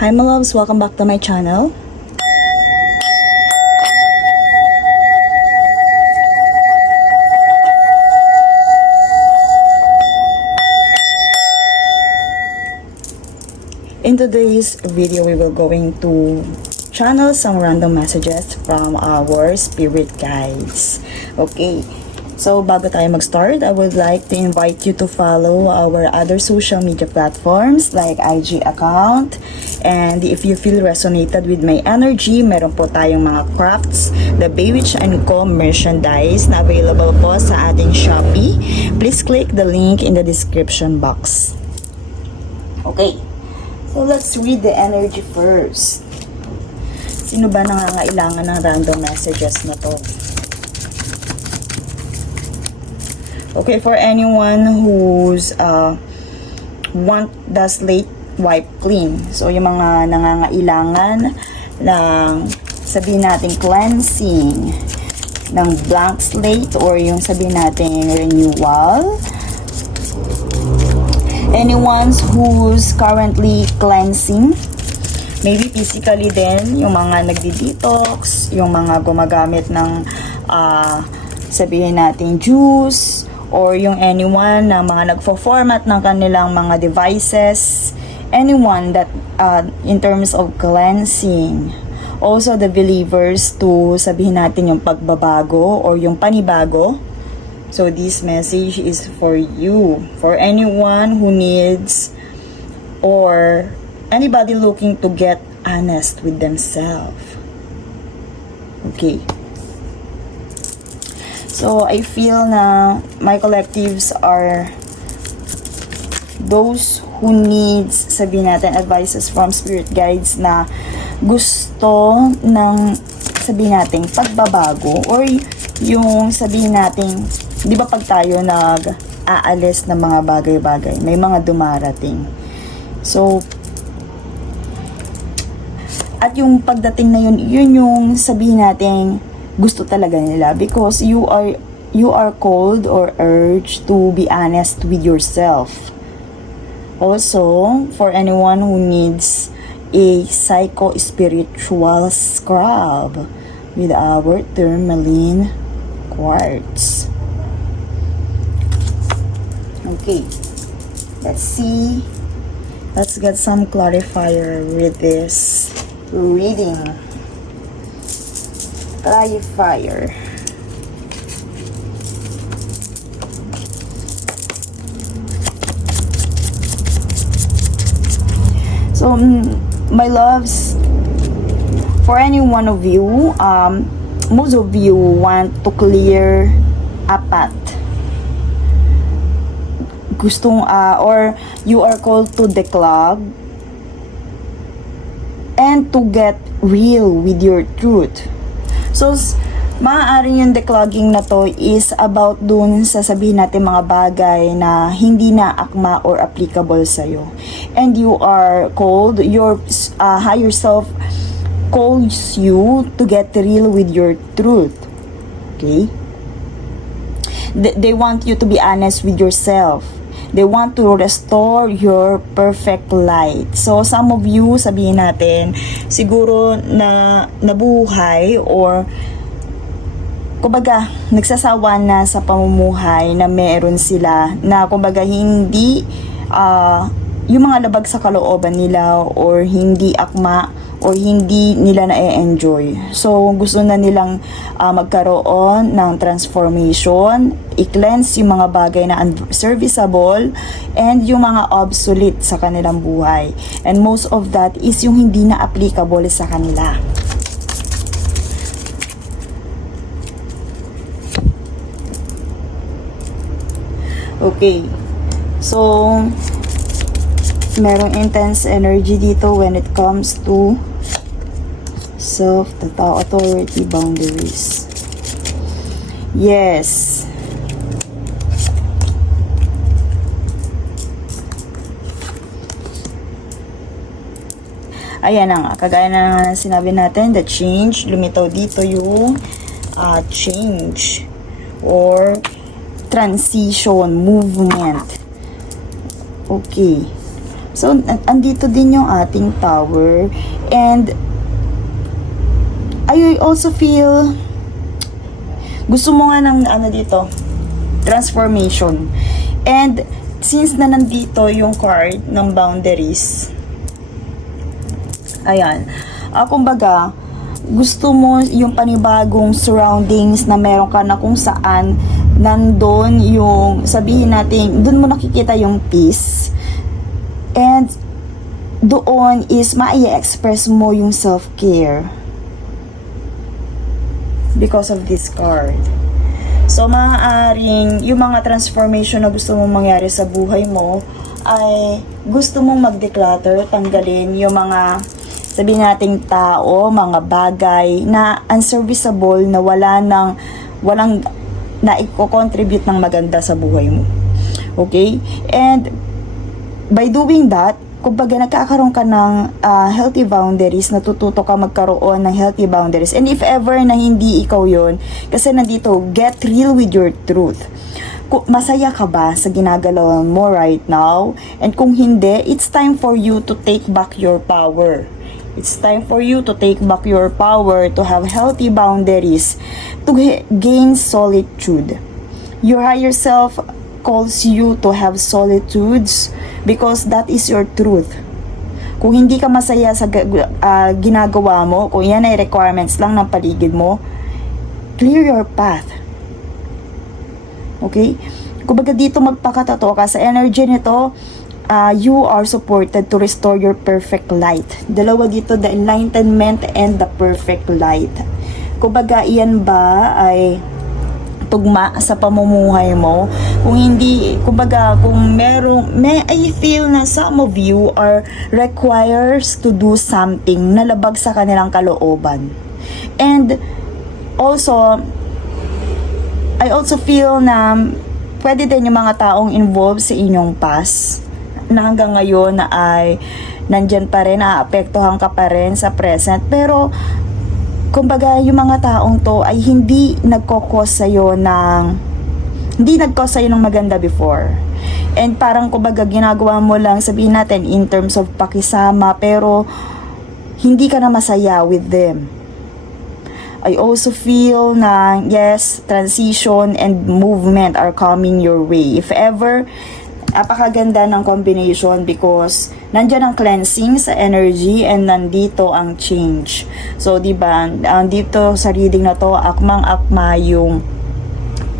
Hi my loves, welcome back to my channel. In today's video, we will going to channel some random messages from our spirit guides. Okay. So, bago tayo mag-start, I would like to invite you to follow our other social media platforms like IG account. And if you feel resonated with my energy, meron po tayong mga crafts, the Bewitch & Co merchandise na available po sa ating Shopee. Please click the link in the description box. Okay, so let's read the energy first. Sino ba nangangailangan ng random messages na to? Okay, for anyone who's want the slate wipe clean. So, yung mga nangangailangan ng sabihin natin cleansing ng blank slate or yung sabihin natin renewal. Anyone who's currently cleansing, maybe physically din, yung mga nagdi-detox, yung mga gumagamit ng sabihin natin juice, or yung anyone na mga nagfo-format ng kanilang mga devices, anyone that in terms of cleansing. Also the believers to sabihin natin yung pagbabago or yung panibago. So this message is for you, for anyone who needs or anybody looking to get honest with themselves. Okay. So, I feel na my collectives are those who needs, sabihin natin, advices from spirit guides na gusto ng, sabihin natin, pagbabago or yung sabihin natin, di ba pag tayo nag-aalis ng mga bagay-bagay, may mga dumarating. So, at yung pagdating na yun, yun yung sabihin natin, gusto talaga nila because you are called or urged to be honest with yourself. Also, for anyone who needs a psycho-spiritual scrub with our tourmaline quartz. Okay, let's see. Let's get some clarifier with this reading. Clarifier. So, my loves, for any one of you, most of you want to clear a path. Gustong, or you are called to declog and to get real with your truth. So, maaaring yung declogging na to is about dun sa sabihin natin mga bagay na hindi na akma or applicable sa'yo. And you are called, your higher self calls you to get real with your truth. Okay? They want you to be honest with yourself. They want to restore your perfect light. So, some of you, sabihin natin, siguro na nabuhay or kumbaga, nagsasawa na sa pamumuhay na meron sila na kumbaga hindi yung mga labag sa kalooban nila or hindi akma or hindi nila na-enjoy. So, gusto na nilang magkaroon ng transformation, i-cleanse yung mga bagay na unserviceable and yung mga obsolete sa kanilang buhay. And most of that is yung hindi na applicable sa kanila. Okay. So, merong intense energy dito when it comes to self, totoo, authority, boundaries. Yes. Ayan na nga, kagaya na sinabi natin, the change, lumitaw dito yung change or transition, movement. Okay. So, andito din yung ating power. And, I also feel, gusto mo nga ng, dito, transformation. And, since na nandito yung card ng boundaries, ayan, kumbaga, gusto mo yung panibagong surroundings na meron ka na kung saan nandun yung, sabihin natin, dun mo nakikita yung peace. And doon is mai-express mo yung self-care because of this card. So, maaaring yung mga transformation na gusto mong mangyari sa buhay mo ay gusto mong mag-declutter, tanggalin yung mga, sabihin nating tao, mga bagay na unserviceable, na walang na i-contribute ng maganda sa buhay mo. Okay? And by doing that, kumbaga nagkakaroon ka ng healthy boundaries, natututo ka magkaroon ng healthy boundaries. And if ever na hindi ikaw yon, kasi nandito, get real with your truth. Masaya ka ba sa ginagalawan mo right now? And kung hindi, it's time for you to take back your power. It's time for you to take back your power, to have healthy boundaries, to gain solitude. Your higher self calls you to have solitudes because that is your truth. Kung hindi ka masaya sa ginagawa mo, kung yan ay requirements lang ng paligid mo, clear your path. Okay? Kumbaga dito magpakatato ka sa energy nito, you are supported to restore your perfect light. Dalawa dito, the enlightenment and the perfect light. Kumbaga iyan ba ay tugma sa pamumuhay mo? Kung hindi, kumbaga, kung I feel na some of you are requires to do something na labag sa kanilang kalooban. And also, I also feel na pwede din yung mga taong involved sa inyong past na hanggang ngayon na ay nandyan pa rin, naapektuhan ka pa rin sa present, pero kumbaga, yung mga taong to ay hindi nagkokos sa'yo ng maganda before. And parang kumbaga ginagawa mo lang, sabihin natin, in terms of pakisama, pero hindi ka na masaya with them. I also feel na, yes, transition and movement are coming your way. If ever, napakaganda ng combination because nandyan ang cleansing sa energy and nandito ang change. So, diba, dito sa reading na to, akmang-akma yung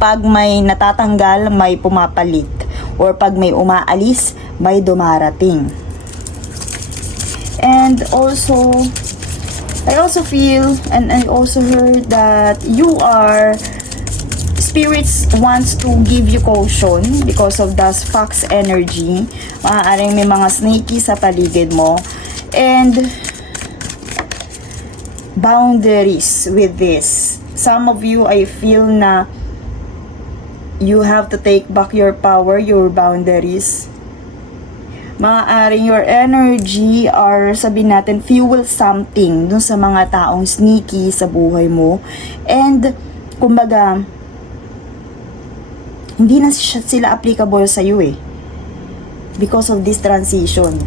pag may natatanggal, may pumapalit. Or pag may umaalis, may dumarating. And also, I also feel and I also heard that spirits wants to give you caution because of the fox energy. Maaaring may mga snaky sa paligid mo. And boundaries with this. Some of you, I feel na you have to take back your power, your boundaries. Maaaring your energy or sabihin natin fuel something dun sa mga taong sneaky sa buhay mo. And kumbaga, hindi na sila applicable sa iyo because of this transition.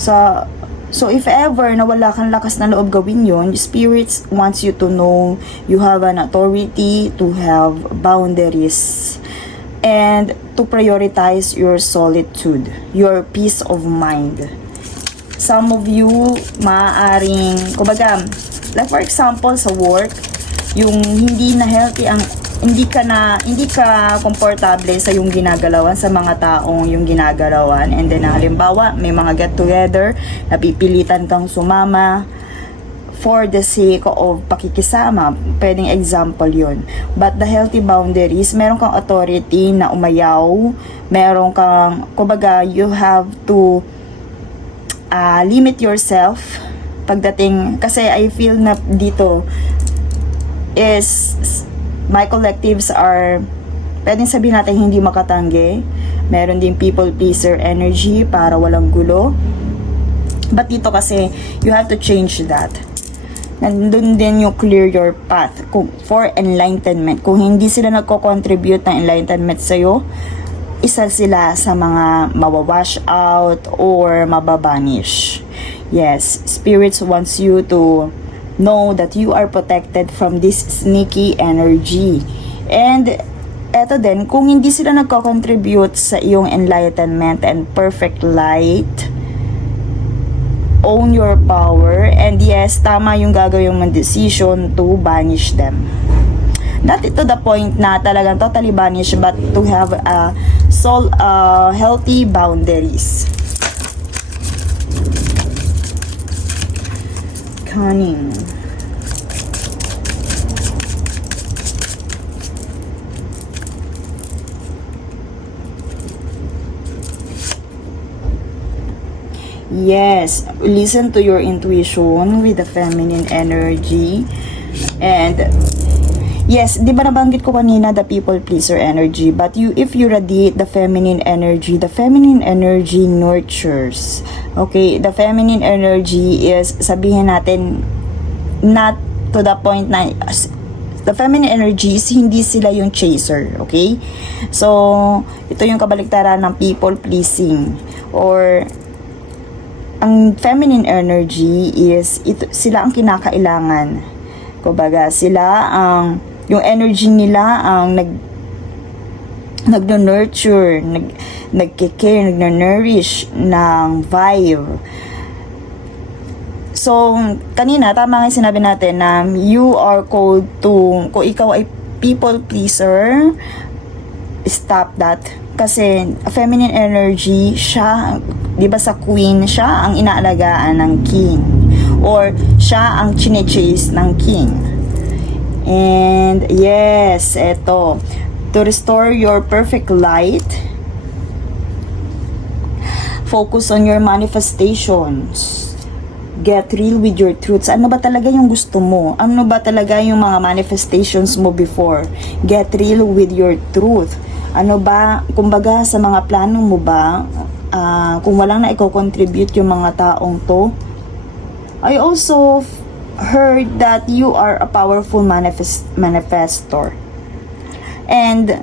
So if ever na wala kang lakas na loob gawin yon, spirits wants you to know you have an authority to have boundaries and to prioritize your solitude, your peace of mind. Some of you maaaring, kumbaga, like for example sa work, yung hindi na healthy ang hindi ka komportable sa yung ginagalawan sa mga taong yung ginagalawan, and then halimbawa may mga get together, napipilitan kang sumama for the sake of pakikisama, pwedeng example yun. But the healthy boundaries, meron kang authority na umayaw, meron kang, kumbaga, you have to limit yourself pagdating, kasi I feel na dito is my collectives are, pwedeng sabihin natin hindi makatanggi. Meron din people pleaser energy para walang gulo. But dito kasi, you have to change that. Nandun din yung clear your path for enlightenment. Kung hindi sila nagko-contribute ng enlightenment sa'yo, isa sila sa mga mawawash out or mababanish. Yes, spirits wants you to know that you are protected from this sneaky energy. And eto din, kung hindi sila nagko-contribute sa iyong enlightenment and perfect light, own your power, and yes, tama yung gagawin mong decision to banish them. Not to the point na talagang totally banish, but to have a healthy boundaries. Cunning. Yes, listen to your intuition with the feminine energy. And yes, di ba nabanggit ko kanina the people pleaser energy, but if you radiate the feminine energy nurtures. Okay, the feminine energy is, sabihin natin, not to the point na the feminine energy is hindi sila yung chaser, okay? So, ito yung kabaliktaran ng people pleasing, or ang feminine energy is sila ang kinakailangan. Kumbaga, sila ang yung energy nila ang nag-nurture, nag-care, nag-nourish ng vibe. So, kanina, tama nga sinabi natin na you are called to, kung ikaw ay people pleaser, stop that. Kasi feminine energy, siya, di ba sa queen, siya ang inaalagaan ng king. Or siya ang chine-chase ng king. And yes, eto. To restore your perfect light, focus on your manifestations. Get real with your truths. Ano ba talaga yung gusto mo? Ano ba talaga yung mga manifestations mo before? Get real with your truth. Ano ba, kumbaga sa mga plano mo ba, kung walang na i-contribute yung mga taong to. I also heard that you are a powerful manifestor. And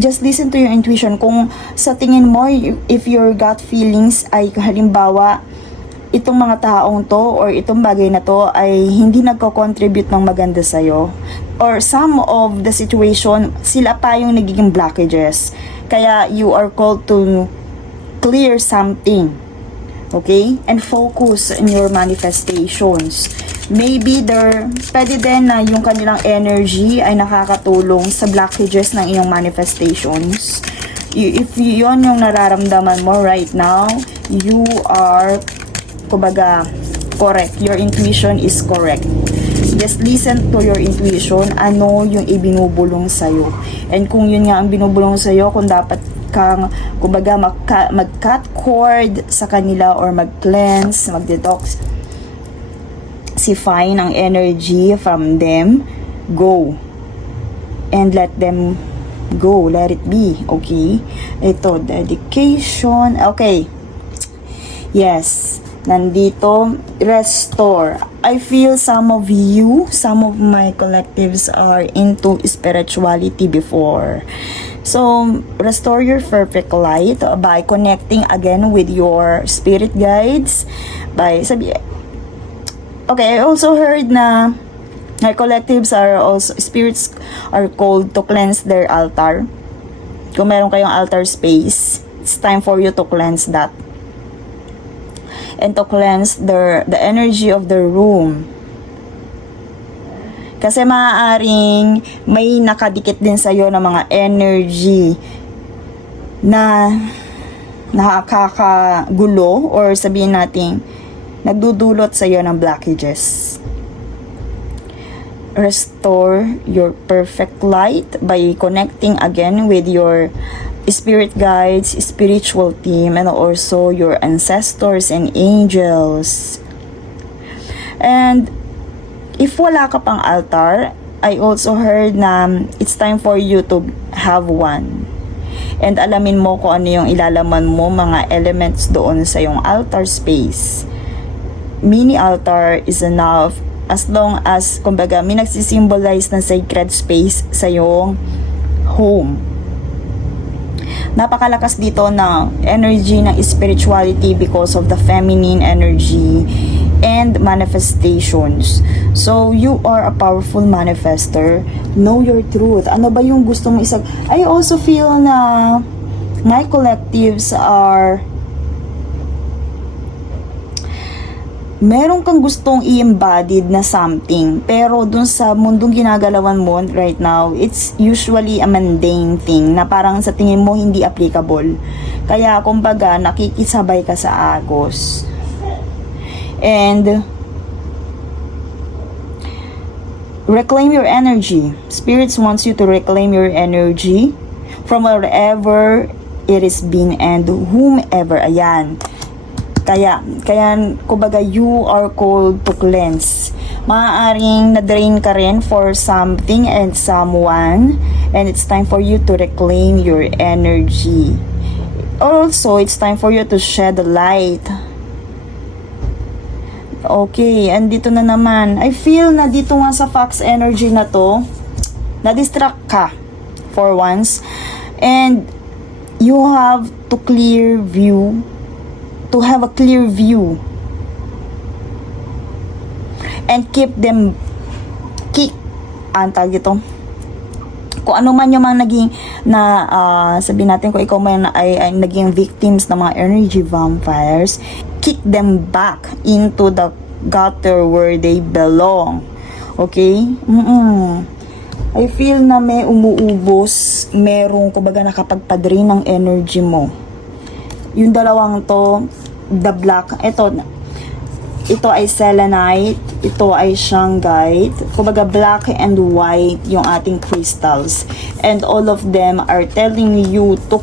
just listen to your intuition. Kung sa tingin mo, if your gut feelings ay halimbawa, itong mga taong to or itong bagay na to ay hindi nagko-contribute ng maganda sa'yo, or some of the situation, sila pa yung nagiging blockages. Kaya you are called to clear something. Okay? And focus on your manifestations. Maybe pwede din na yung kanilang energy ay nakakatulong sa blockages ng iyong manifestations. If yon yung nararamdaman mo right now, you are, kumbaga, correct. Your intuition is correct. Just listen to your intuition. Ano yung ibinubulong sa'yo. And kung yun nga ang binubulong sa'yo, kung dapat kang, kumbaga, mag-cut cord sa kanila or mag-cleanse, mag-detox, sify ang energy from them, go. And let them go. Let it be. Okay? Ito, dedication. Okay. Yes. Nandito, restore. I feel some of my collectives are into spirituality before. So, restore your perfect light by connecting again with your spirit guides. Okay, I also heard na my collectives are also, spirits are called to cleanse their altar. Kung meron kayong altar space, it's time for you to cleanse that. And to cleanse the energy of the room. Kasi maaaring may nakadikit din sa'yo ng mga energy na nakakagulo or sabihin natin nagdudulot sa'yo ng blockages. Restore your perfect light by connecting again with your spirit guides, spiritual team, and also your ancestors and angels. And if wala ka pang altar, I also heard na it's time for you to have one. And alamin mo kung ano yung ilalaman mo, mga elements doon sa yung altar space. Mini altar is enough as long as, kumbaga, may nagsisimbolize ng sacred space sa yung home. napakalakas dito ng energy ng spirituality because of the feminine energy and manifestations. So, you are a powerful manifester. Know your truth. Ano ba yung gusto mong I also feel na my collectives are meron kang gustong i-embodied na something, pero dun sa mundong ginagalawan mo right now, it's usually a mundane thing na parang sa tingin mo hindi applicable. Kaya kumbaga nakikisabay ka sa agos. And reclaim your energy. Spirits wants you to reclaim your energy from wherever it is been and whomever. Ayan. Kaya, kumbaga, you are called to cleanse. Maaaring na-drain ka rin for something and someone, and it's time for you to reclaim your energy. Also, it's time for you to shed the light. Okay, andito na naman. I feel na dito nga sa Fox energy na to, na-distract ka for once, and you have to have a clear view and keep antag ito kung ano man yung mga naging sabihin natin kung ikaw man ay naging victims ng mga energy vampires, kick them back into the gutter where they belong. Okay? I feel na may umuubos, merong kumbaga nakapagpadrin ng energy mo. Yung dalawang to, the black, ito ay selenite, ito ay shungite, kumbaga black and white yung ating crystals, and all of them are telling you to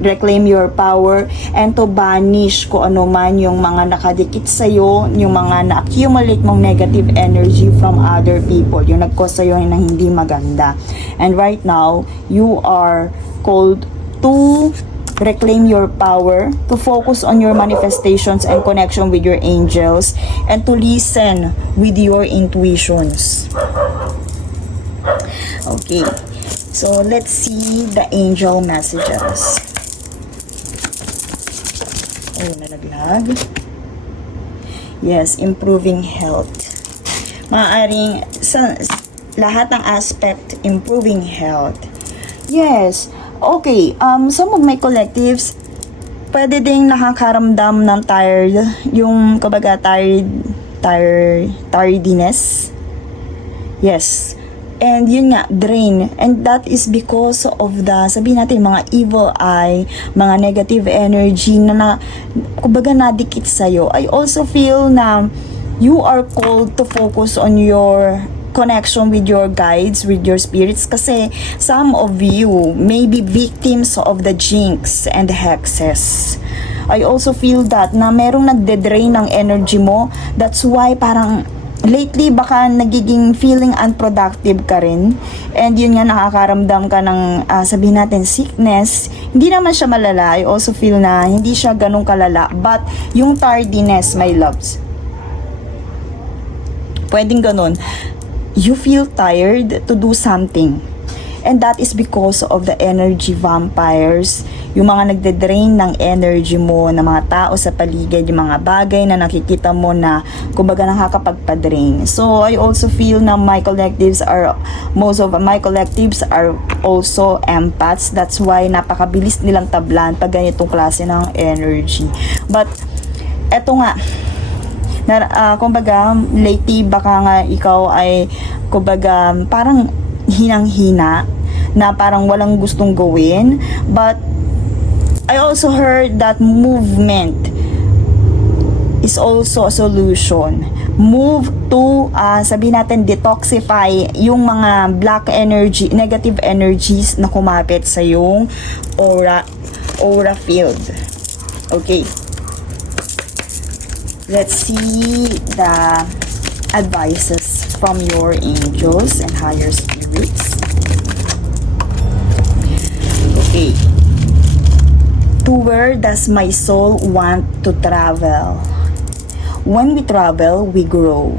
reclaim your power and to banish kung ano man yung mga nakadikit sa'yo, yung mga na-accumulate mong negative energy from other people, yung nag-cause sa'yo na hindi maganda. And right now, you are called to reclaim your power, to focus on your manifestations and connection with your angels, and to listen with your intuitions. Okay, so let's see the angel messages. Oh, nalaglag. Yes, improving health. Maaaring sa lahat ng aspect, improving health. Yes. Okay, some of my collectives, pwede ding nakakaramdam ng tired, yung kumbaga tiredness. Yes. And yun nga, drain. And that is because of the, sabihin natin, mga evil eye, mga negative energy na kumbaga nadikit sa'yo. I also feel na you are called to focus on your connection with your guides, with your spirits, kasi some of you may be victims of the jinx and hexes. I also feel that na merong nagde-drain ng energy mo. That's why parang lately baka nagiging feeling unproductive ka rin, and yun nga, nakakaramdam ka ng sabihin natin sickness. Hindi naman siya malala. I also feel na hindi siya ganun kalala, but yung tardiness, my loves, pwedeng ganun. You feel tired to do something, and that is because of the energy vampires, yung mga nagde-drain ng energy mo, na mga tao sa paligid, yung mga bagay na nakikita mo na kumbaga nakakapagpa-drain. So I also feel na most of my collectives are also empaths. That's why napakabilis nilang tablan pag ganitong klase ng energy. But eto nga, kumbaga lately baka nga ikaw ay kumbaga parang hinang-hina, na parang walang gustong gawin. But I also heard that movement is also a solution. Move to sabihin natin detoxify yung mga black energy, negative energies na kumapit sa yung aura field. Okay. Let's see the advices from your angels and higher spirits. Okay. To where does my soul want to travel? When we travel, we grow.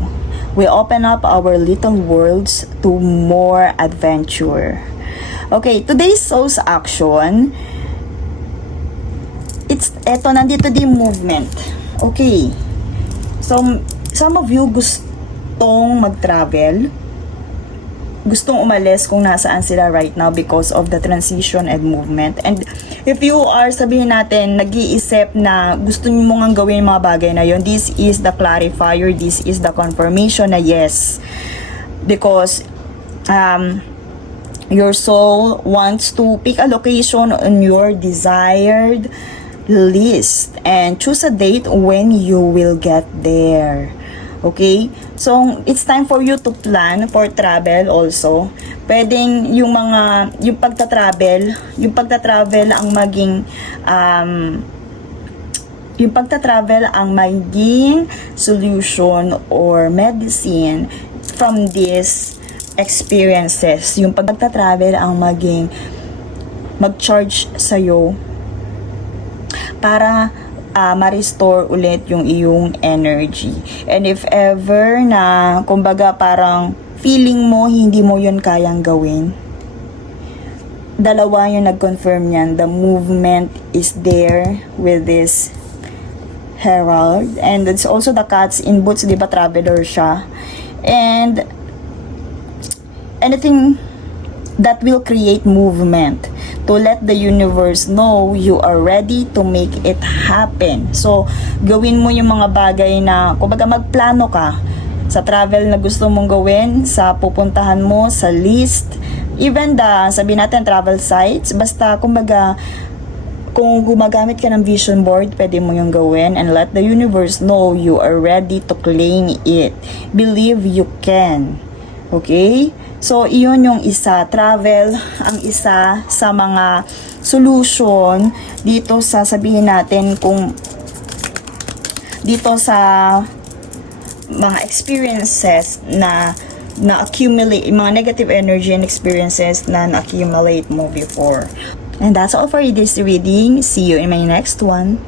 We open up our little worlds to more adventure. Okay, today's soul's action eto, nandito din movement. Okay. So, some of you gustong mag-travel, gustong umalis kung nasaan sila right now because of the transition and movement. And if you are, sabihin natin, nag-iisip na gusto nyo mong gawin yung mga bagay na yon, this is the clarifier, this is the confirmation na yes. Because your soul wants to pick a location on your desired list and choose a date when you will get there. Okay? So, it's time for you to plan for travel also. Pwedeng yung pagta-travel ang maging solution or medicine from these experiences. Yung pagta-travel ang maging mag-charge sa'yo para ma-restore ulit yung iyong energy. And if ever na, kumbaga parang feeling mo hindi mo yun kayang gawin, dalawa yung nag-confirm yan. The movement is there with this herald. And it's also the cats in boots, di ba traveler siya? And anything that will create movement to let the universe know you are ready to make it happen. So, gawin mo yung mga bagay na, kumbaga magplano ka sa travel na gusto mong gawin, sa pupuntahan mo, sa list, even sabihin natin travel sites, basta kumbaga, kung gumagamit ka ng vision board, pwede mo yung gawin and let the universe know you are ready to claim it. Believe you can. Okay? So, iyon yung isa. Travel ang isa sa mga solution dito sa sabihin natin kung dito sa mga experiences na accumulate, mga negative energy and experiences na accumulate mo before. And that's all for this reading. See you in my next one.